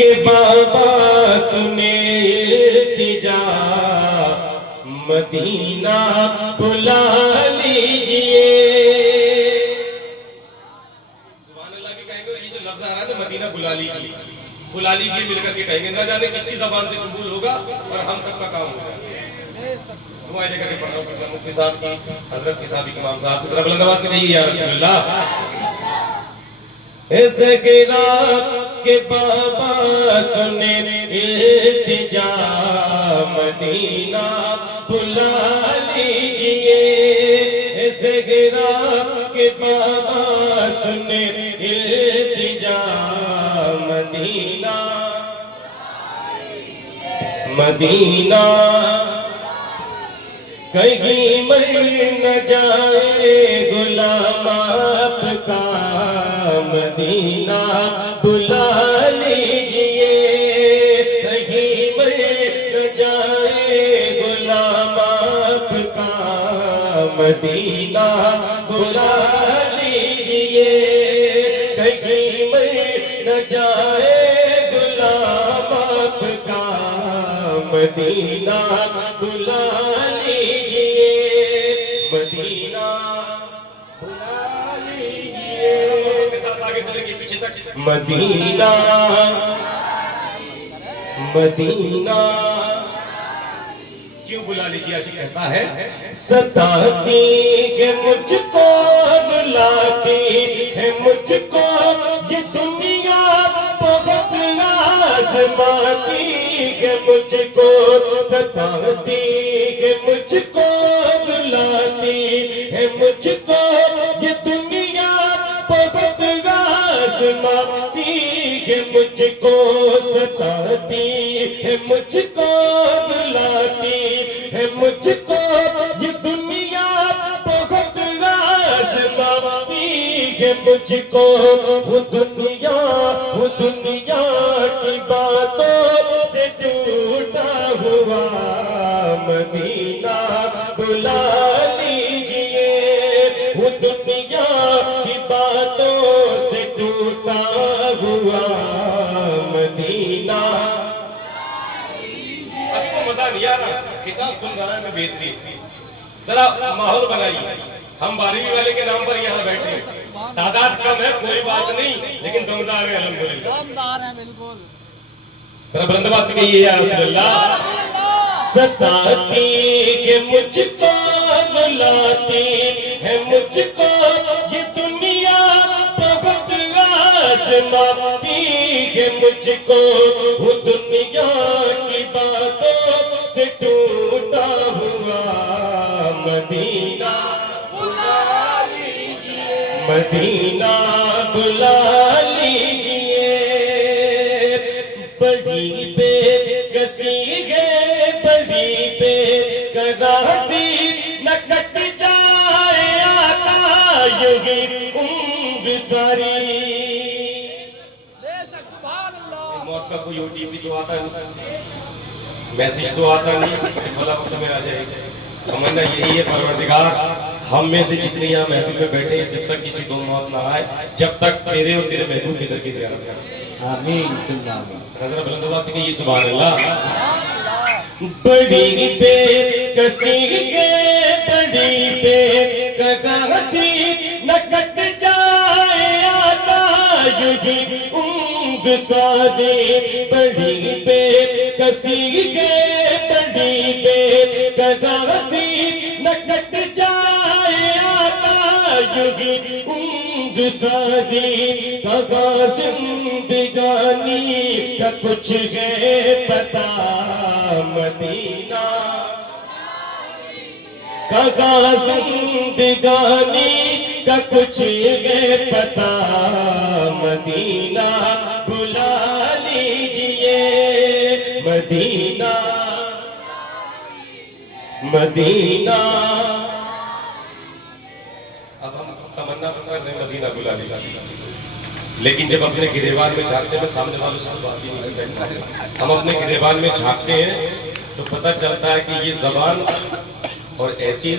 کہ بابا سنے التجا مدینہ بلا لیجئے. سبحان اللہ کی کہیں گے. اور یہ جو لفظ آ رہا ہے نا مدینہ بلا لیجئے, بلا لیجئے مل کر کے کہیں گے. نہ جانے کس کی زبان سے قبول ہوگا اور ہم سب کا کام ہوگا. دعائیں لے کر کے پڑھ رہا ہوں مفتی صاحب کی, حضرت کی صاحب امام صاحب کی طرف بلند آواز سے کہیے یا رسول اللہ. زکریا کہ بابا سنے التجا مدینہ بلا لیجئے. زکریا کہ بابا سنے التجا مدینہ مدینہ کہیں مر نہ جائے غلام آپ کا مدینہ بلا لیجئے. کہیں مر نہ جائے غلام آپ کا مدینہ بلا لیجئے. کہیں مر نہ جائے غلام آپ کا مدینہ بلا لیجئے. مدینہ بلا لیجئے. آگے چلیں گے پیچھے تک. مدینہ مدینہ کیوں بلا لیجئے؟ عاشق کہتا ہے ستاتی کہ مجھ کو بلاتی ہے مجھ کو یہ دنیا بہت آزماتی کہ مجھ کو ستاتی کہ مجھ کو بلاتی ہے مجھ کو یہ دنیا بہت آزماتی کہ مجھ کو ستاتی ہے مجھ کو بلاتی ہے مجھ کو یہ دنیا بہت آزماتی ہے مجھ کو وہ دنیا کی باتوں سے ٹوٹا ہوا مدینہ بلا لیجئے. وہ دنیا کی باتوں سے ٹوٹا ہوا مدینہ. ابھی وہ مزہ نہیں آ رہا, کتاب سن رہا ہے میں بہتری. ذرا ماحول بنائیے. ہم 12ویں والے کے نام پر یہاں بیٹھے ہیں, تعداد کم ہے کوئی بات نہیں, لیکن دمدار ہیں الحمدللہ. دمدار ہیں بالکل. ذرا بلند آواز سے کہیے یا رسول اللہ. ستاتی کہ مجھ کو بلاتی ہے مجھ کو یہ دنیا بہت آزماتی کہ مجھ کو وہ دنیا کی باتوں سے ٹوٹا ہوا مدینہ بلا لیجئے. مدینہ بلا لیجئے. بڑی بے کسی ہے بڑی بے قراری نہ کٹ جائے آقا یہی عمر ساری. موت کا کوئی OTP تو آتا نہیں, میسج تو آتا نہیں, بھلا وقت میں آ جائے گا. سمجھنا یہی ہے پروردگار ہم میں سے جتنے یہاں محفل میں بیٹھے ہیں جب تک کسی کو موت نہ آئے, جب تک تیرے اور تیرے محبوب کی در کی زیارت کریں. آمین. حضرت بلند آواز سے کہیے سبحان اللہ. بڑی بے کسی ہے بڑی بے قراری نہ کٹ جائے آقا یہی عمر ساری. بڑی بے کسی ہے بڑی بے قراری نہ کٹ جائے آقا یہی عمر ساری. کہاں زندگانی کا کچھ ہے پتا مدینہ. کہاں زندگانی کا کچھ ہے پتا مدینہ بلا لیجئے. مدینہ مدینہ. اب ہم تمنا تو کرتے ہیں مدینہ بلا لیجئے, لیکن جب اپنے گریبان میں جھانکتے ہیں سامنے والوں سے بات ہی نہیں کرتے. ہم اپنے گریبان میں جھانکتے ہیں تو پتہ چلتا ہے کہ یہ زبان اور ایسی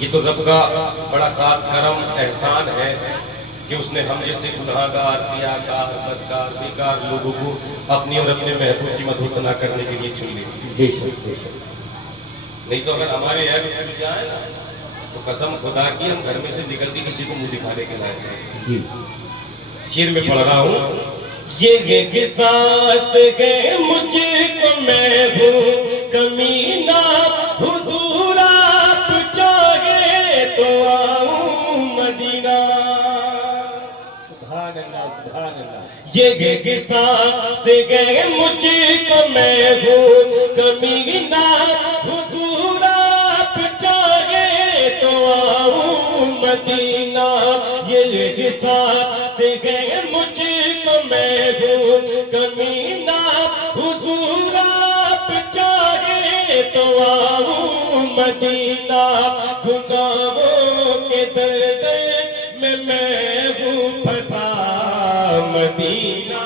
یہ تو رب کا بڑا خاص کرم احسان ہے کہ اس نے ہم جیسے گناہگار، سیاہکار، بدکار، بیکار لوگوں کو اپنی اور اپنے محبوب کی مدح ثنا کرنے کے لیے چن لیا۔ بے شک بے شک۔ نہیں تو اگر ہمارے عیب کھل جائے نا تو قسم خدا کی ہم گھر میں سے نکل کے کسی کو منہ دکھانے کے لائق ہیں۔ جی شیر میں پڑھ رہا ہوں، یہ قصاص ہے مجھ کو محبوب کمینہ، حضور آپ چاہے تو آؤں مدینہ۔ سبحان اللہ سبحان اللہ۔ یہ قصاص ہے مجھ کو محبوب کمینہ، حضور آپ چاہے تو آؤں مدینہ۔ یہ قصاص ہے مجھ کو محبوب کمینہ، حضور آپ چاہے تو آؤں مدینہ۔ گناہوں کے درد میں ہوں پھنسا مدینہ۔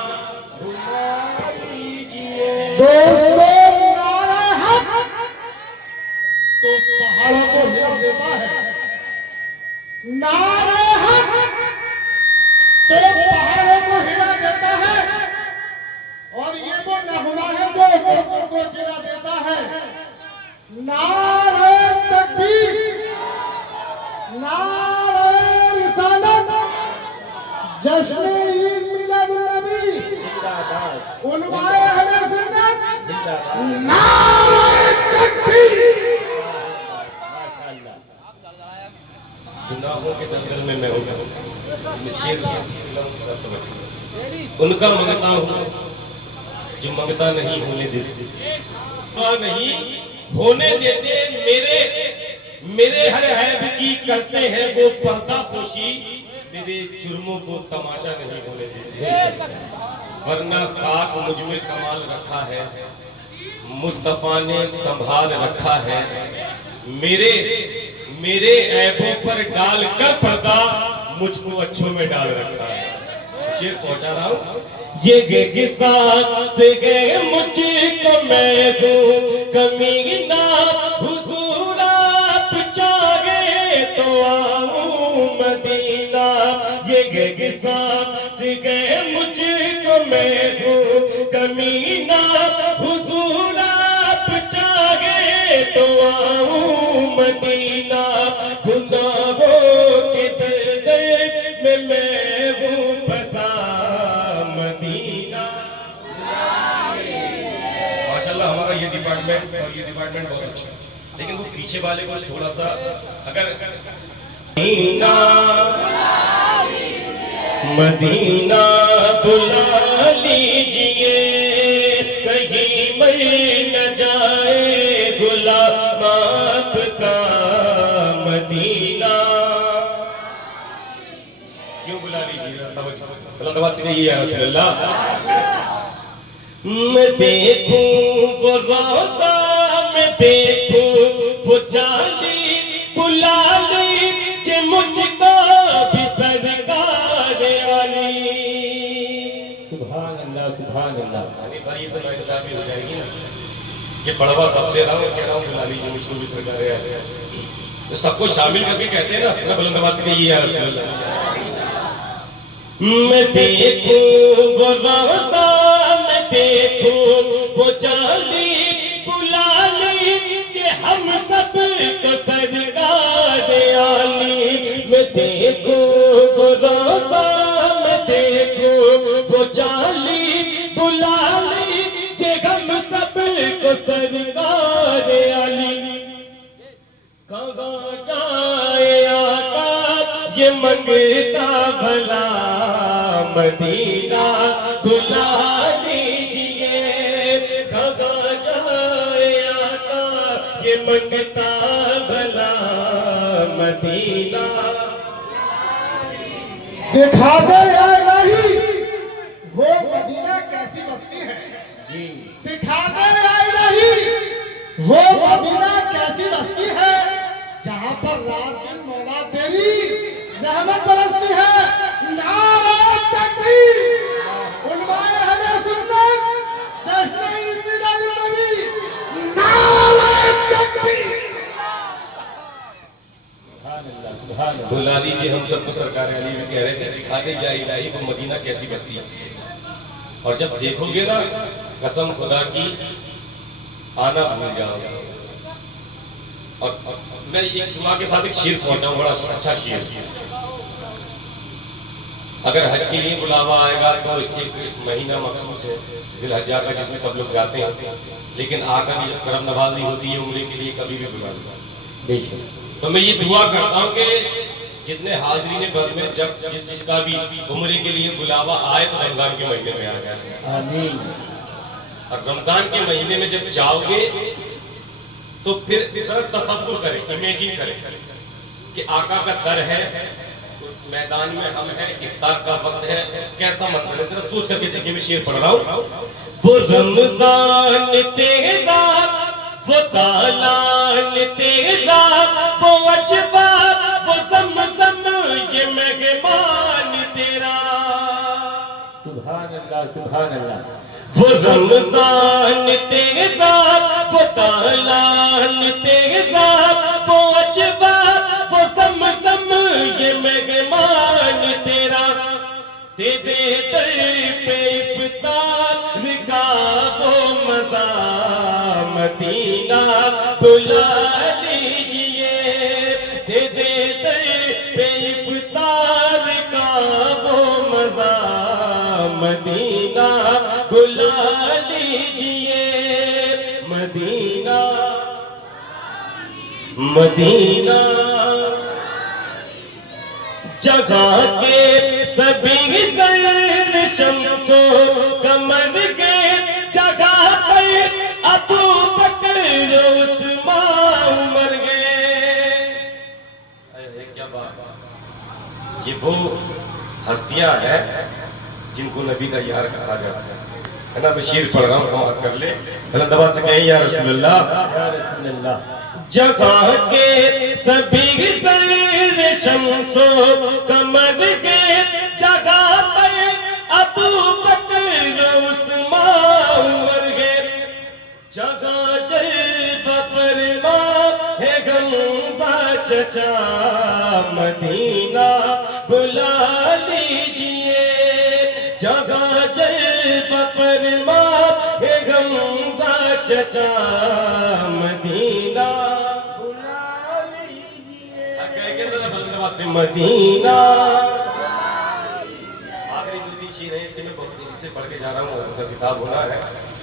دوستو نعرہ حق تو پہاڑوں کو ہلا دیتا ہے، نعرہ حق تو پہاڑوں کو ہلا دیتا ہے، اور یہ وہ نغمہ ہے جو قوموں کو جلا دیتا ہے۔ نعرہ تکبیر، نعرہ رسالت، جشن عید میلاد النبی، علماء اہل سنت، نعرہ تکبیر۔ گناہوں کے دلدل میں ہوں، شیر ان کا منگتا ہوں جو منگتا نہیں ہونے دیتے، نہیں ہونے دیتے، میرے ہر عیب کی کرتے ہیں وہ پردہ پوشی، میرے جرموں کو تماشا نہیں ہونے دیتے، ورنہ خاک مجھ میں کمال رکھا ہے، مصطفیٰ نے سنبھال رکھا ہے، میرے عیبوں پر ڈال کر پردہ مجھ کو اچھوں میں ڈال رکھا ہے۔ شیر پہنچا رہا ہوں، یہ قصاص ہے مجھ کو محبوب کمینہ، حضور آپ چاہے تو آؤں مدینہ۔ یہ قصاص ہے مجھ کو محبوب کمینہ، حضور آپ چاہے تو آؤں مدینہ۔ گناہوں کے درد میں ہوں پھنسا مدینہ۔ ماشاءاللہ ہمارا یہ ڈپارٹمنٹ بہت اچھا ہے، لیکن وہ پیچھے والے کو تھوڑا سا اگر مدینہ بلا لیجئے، کہیں مر نہ جائے غلام آپ کا مدینہ۔ کیوں بلا لیجئے؟ بلند آواز سے کہیے یا رسول اللہ۔ میں دیکھوں وہ روضہ، میں دیکھوں وہ جالی، بلا لیجئے مجھ کو بھی سرکار علی۔ سبحان اللہ سبحان اللہ۔ یہ تو ناانصافی ہو جائے گی نا، یہ بڑوا سب سے رہا ہوں، کہہ رہا ہوں بلا لیجئے مجھ کو بھی سرکار علی، سب کو شامل کر کے کہتے ہیں نا، بلند آواز سے کہیے یا رسول اللہ۔ میں دیکھوں وہ روضہ، میں دیکھوں وہ جالی، بلا لیجئے ہم سب کو سرکار علی۔ میں دیکھوں وہ روضہ، میں دیکھوں وہ جالی، بلا لیجئے ہم سب کو سرکار علی۔ کہاں جائے آقا یہ منگتا بھلا مدینہ بلا لیجئے، کہاں جائے آقا یہ منگتا بھلا مدینہ۔ دکھا دے یا الہی وہ مدینہ کیسی بستی ہے، دکھا دے یا الہی وہ مدینہ کیسی بستی ہے، جہاں پر رات دن مولا تیری رحمت برستی ہے۔ نعرہ تکبیر، علماء اہل سنت، جشن عید میلاد النبی، نعرہ تکبیر۔ سبحان اللہ سبحان اللہ۔ بلا لیجئے ہم سب کو سرکار علی میں کہہ رہے رہے تھے دکھا دے یا الہی وہ مدینہ کیسی بستی ہے. اور جب دیکھو گے نا قسم خدا کی آنا بھول جاؤ. اور میں ایک دعا کے ساتھ ایک شعر پہنچاؤں, بڑا اچھا شعر. اگر حج کے لیے بلاوا آئے گا تو ایک مہینہ مخصوص ہے ذی الحجہ کا جس میں سب لوگ جاتے ہیں, لیکن آقا کی جب کرم نوازی ہوتی ہے عمرے کے لیے کبھی بھی بلا لیں. تو میں یہ دعا کرتا ہوں کہ جتنے حاضرین بر میں جب جس کا بھی عمرے کے لیے بلاوا آئے تو رمضان کے مہینے میں آ جائے. آمین. اور رمضان کے مہینے میں جب جاؤ گے تو پھر ذرا تصور کریں, امیجن کریں کہ آقا کا در ہے, میدان میں ہم ہیں, افطار کا وقت ہے, کیسا منظر ہے. ذرا سوچ کر کے دیکھیں, میں شعر پڑھ رہا ہوں. وہ رمضان تیرا, وہ تالان تیرا, وہ اجبا, وہ زمزم, یہ مہمان تیرا. سبحان اللہ سبحان اللہ. وہ رمضان تیرا, وہ تالان تیرا, وہ اجبا, وہ زمزم, یہ مہمان تیرا. تیرے در پہ افطار کا وہ مزہ مدینہ بلا لیجئے. تیرے در پہ افطار کا وہ مزہ مدینہ بلا لیجئے. مدینہ مدینہ جگہ کے سبھی زر شمس و قمر کے, جگہ پر ابو بکر عثمان عمر گئے. کیا بات, یہ وہ ہستیاں ہیں جن کو نبی کا یار کہا جاتا ہے نا. میں شعر پڑھ رہا ہوں, سماعت کر لے. بلند آواز سے کہیں یا رسول اللہ, یا رسول اللہ. جگہ کے سبھی زر شمس و قمر کے, جگہ پر ابو بکر عثمان عمر گئے. جگہ جلوہ فرما ہے غمزہ چچا مدینہ بلا لیجئے. جگہ جلوہ فرما ہے غمزہ چچا مدینہ مدینہ. آخری دو تین شعر ہیں, اس کے میں بہت تیزی سے پڑھ کے جا رہا ہوں, ان کا کتاب ہونا ہے.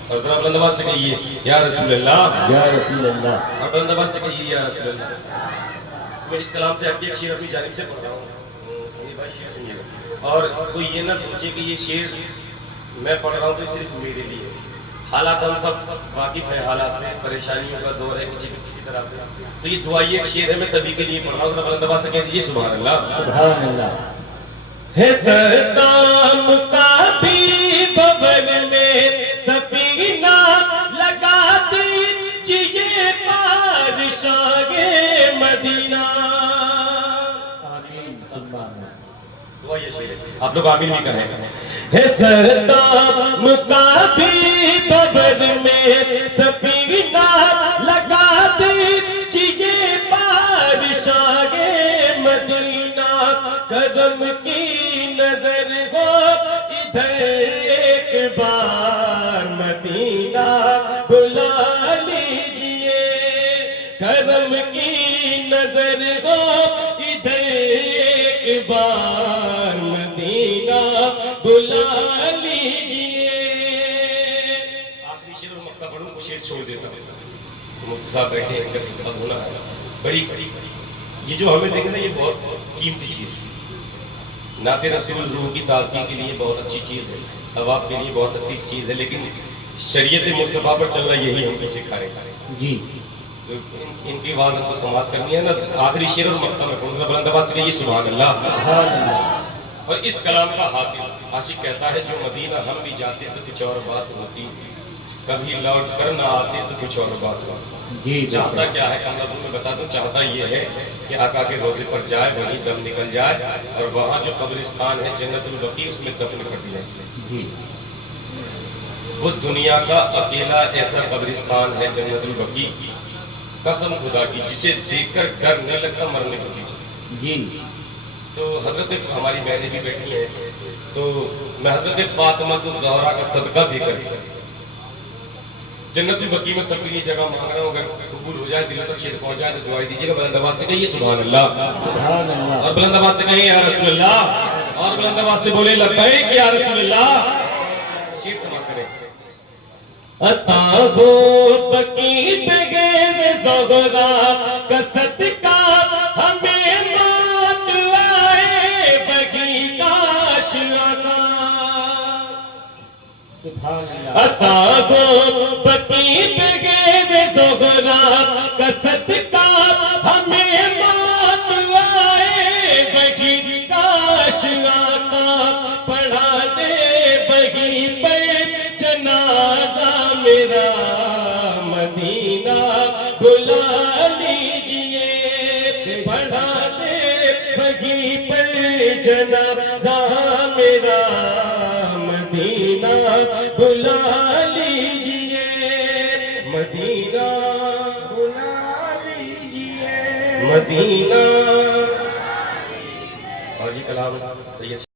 اور ذرا بلند آواز سے کہیے یا رسول اللہ, یا رسول اللہ. اور بلند آواز سے کہیے یا رسول اللہ. میں اس کلام سے ہٹ کے ایک شعر اپنی جانب سے پڑھ رہا ہوں, یہ بھائی شعر سنیے گا. اور کوئی یہ نہ سوچے کہ یہ شعر میں پڑھ رہا ہوں تو صرف میرے لیے. حالات ہم سب واقف ہیں حالات سے, پریشانیوں کا دور ہے کسی بھی کسی طرح سے. تو یہ دعائی ایک شعر ہے, میں سبھی کے لیے پڑھ رہا ہوں. بلند آواز سے کہہ دیجیے سبحان اللہ. سبحان اللہ. ہے سردام کا بھی ببن میں سفینہ لگا دیجئے بادشاہ مدینہ. آمین. سبحان اللہ. دعا یہ شعر ہے, آپ لوگ آمین بھی کہیں. ہے سردام کا بھی ببن میں سفینہ لگا دیجئے بادشاہ مدینہ. کرم کی نظر ہو ادھر ایک بار مدینہ بلا لیجئے. کرم کی نظر ہو ادھر ایک بار مدینہ بلا لیجئے. آخری شعر اور مقطع پڑھوں, کچھ شعر چھوڑ دیتا ہوں. مفتی صاحب بیٹھے ہیں, ان کا کتاب ہونا ہے بڑی. یہ جو ہمیں دیکھنا یہ بہت قیمتی چیز ہے. نعت رسول روح کی تازگی کے لیے بہت اچھی چیز ہے, ثواب کے لیے بہت اچھی چیز ہے, لیکن شریعت مصطفیٰ پر چلنا یہی ہم کی سکھا رہے ہیں. جی. ان کی آواز ہم کو سماعت کرنی ہے نا. آخری شعر اور مقطع میں پڑھوں گا, بلند آواز سے کہیے سبحان اللہ. سبحان اللہ. اور اس کلام کا حاصل عاشق کہتا ہے, جو مدینہ ہم بھی جاتے تو کچھ اور بات ہوتی, کبھی لوٹ کر نہ آتے تو کچھ اور بات ہوتی. جی. چاہتا کیا ہے کمرہ تم میں بتا دوں, چاہتا یہ ہے کہ آقا کے روزے پر جائے, وہیں دم نکل جائے, اور وہاں جو قبرستان ہے جنت البقیع اس میں دفن کر دیا جائے. جی. وہ دنیا کا اکیلا ایسا قبرستان ہے جنت البقیع, قسم خدا کی, جسے دیکھ کر ڈر نہیں لگتا مرنے کو پیچھے. جی. تو حضرت ہماری بہنیں بھی بیٹھی ہیں، تو میں حضرت فاطمہ الزہرا کا صدقہ دے کر جنت البقیع میں سب کے لیے جگہ مانگ رہا ہوں، اگر قبول ہو جائے دلوں تک شیر پہنچ جائے تو دعائی دیجیے گا. بلند آواز سے کہیے سبحان اللہ، سبحان اللہ. اور بلند آواز سے کہیں یا رسول اللہ، اور بلند آواز سے بولے لبیک یا رسول اللہ. شیر سما کریں. عطا ہو بقیع پہ گئے زہرا کا صدقہ، ہمیں موت آئے بقیع کا آشیانہ. سبحان اللہ. عطا ہو بقیع پہ گئے زہرا کا صدقہ، ہمیں موت آئے بقیع کا آشیانہ. پڑھا دے بقیع پہ جنازہ میرا، مدینہ بلا لیجئے. پڑھا دے بقیع پہ جنازہ میرا، مدینہ بلا لیجئے. مدینہ بلا لیجئے. مدینہ. اور یہ کلام سید